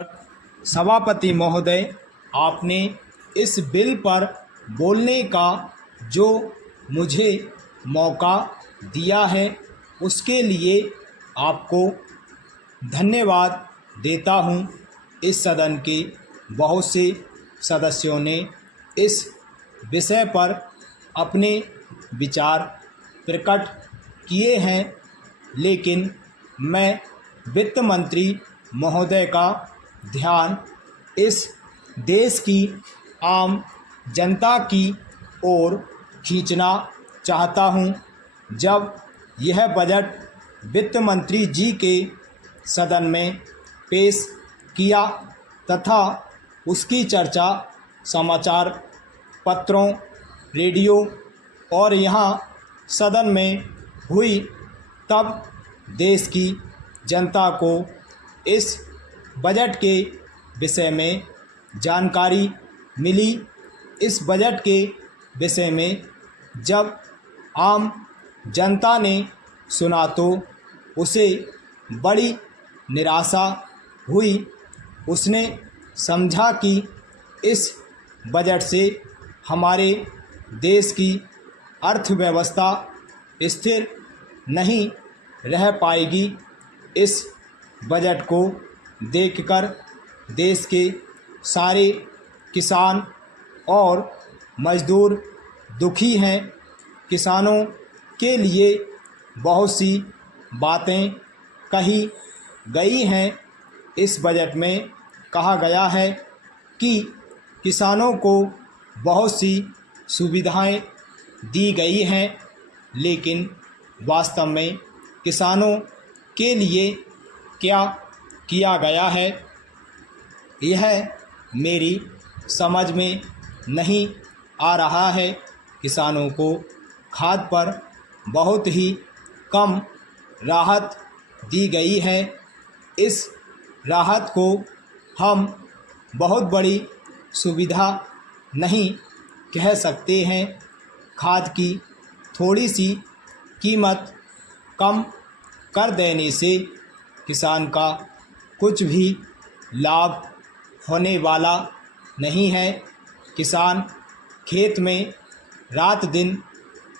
सभापति महोदय, आपने इस बिल पर बोलने का जो मुझे मौका दिया है उसके लिए आपको धन्यवाद देता हूं। इस सदन के बहुत से सदस्यों ने इस विषय पर अपने विचार प्रकट किए हैं, लेकिन मैं वित्त मंत्री महोदय का ध्यान इस देश की आम जनता की ओर खींचना चाहता हूं। जब यह बजट वित्त मंत्री जी के सदन में पेश किया तथा उसकी चर्चा समाचार पत्रों, रेडियो और यहाँ सदन में हुई, तब देश की जनता को इस बजट के विषय में जानकारी मिली। इस बजट के विषय में जब आम जनता ने सुना तो उसे बड़ी निराशा हुई। उसने समझा कि इस बजट से हमारे देश की अर्थव्यवस्था स्थिर नहीं रह पाएगी। इस बजट को देखकर देश के सारे किसान और मजदूर दुखी हैं। किसानों के लिए बहुत सी बातें कही गई हैं। इस बजट में कहा गया है कि किसानों को बहुत सी सुविधाएं दी गई हैं, लेकिन वास्तव में किसानों के लिए क्या किया गया है यह मेरी समझ में नहीं आ रहा है। किसानों को खाद पर बहुत ही कम राहत दी गई है। इस राहत को हम बहुत बड़ी सुविधा नहीं कह सकते हैं। खाद की थोड़ी सी कीमत कम कर देने से किसान का कुछ भी लाभ होने वाला नहीं है। किसान खेत में रात दिन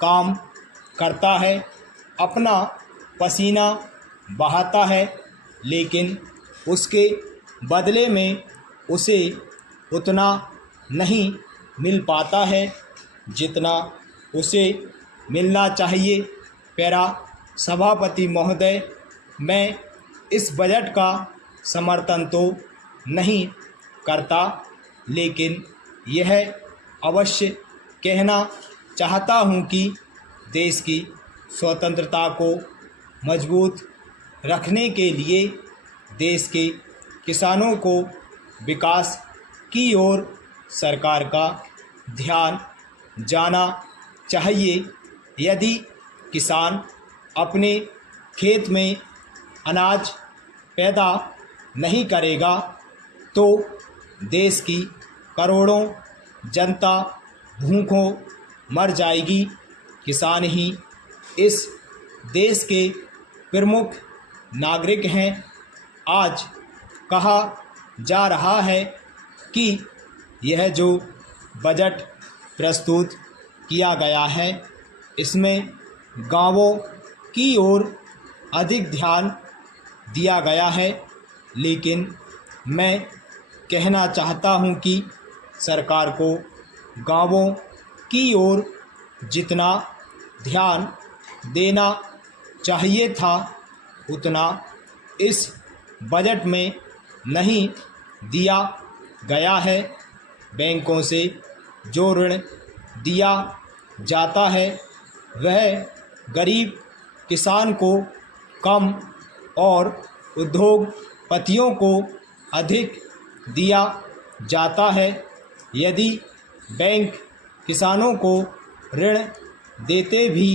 काम करता है, अपना पसीना बहाता है, लेकिन उसके बदले में उसे उतना नहीं मिल पाता है जितना उसे मिलना चाहिए। प्यारा सभापति महोदय, मैं इस बजट का समर्थन तो नहीं करता, लेकिन यह अवश्य कहना चाहता हूँ कि देश की स्वतंत्रता को मजबूत रखने के लिए देश के किसानों को विकास की ओर सरकार का ध्यान जाना चाहिए। यदि किसान अपने खेत में अनाज पैदा नहीं करेगा तो देश की करोड़ों जनता भूखों मर जाएगी। किसान ही इस देश के प्रमुख नागरिक हैं। आज कहा जा रहा है कि यह जो बजट प्रस्तुत किया गया है इसमें गांवों की ओर अधिक ध्यान दिया गया है, लेकिन मैं कहना चाहता हूं कि सरकार को गांवों की ओर जितना ध्यान देना चाहिए था उतना इस बजट में नहीं दिया गया है। बैंकों से जो ऋण दिया जाता है वह गरीब किसान को कम और उद्योगपतियों को अधिक दिया जाता है। यदि बैंक किसानों को ऋण देते भी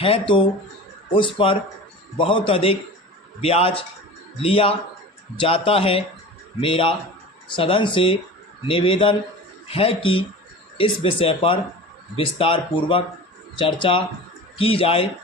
हैं तो उस पर बहुत अधिक ब्याज लिया जाता है। मेरा सदन से निवेदन है कि इस विषय पर विस्तार पूर्वक चर्चा की जाए।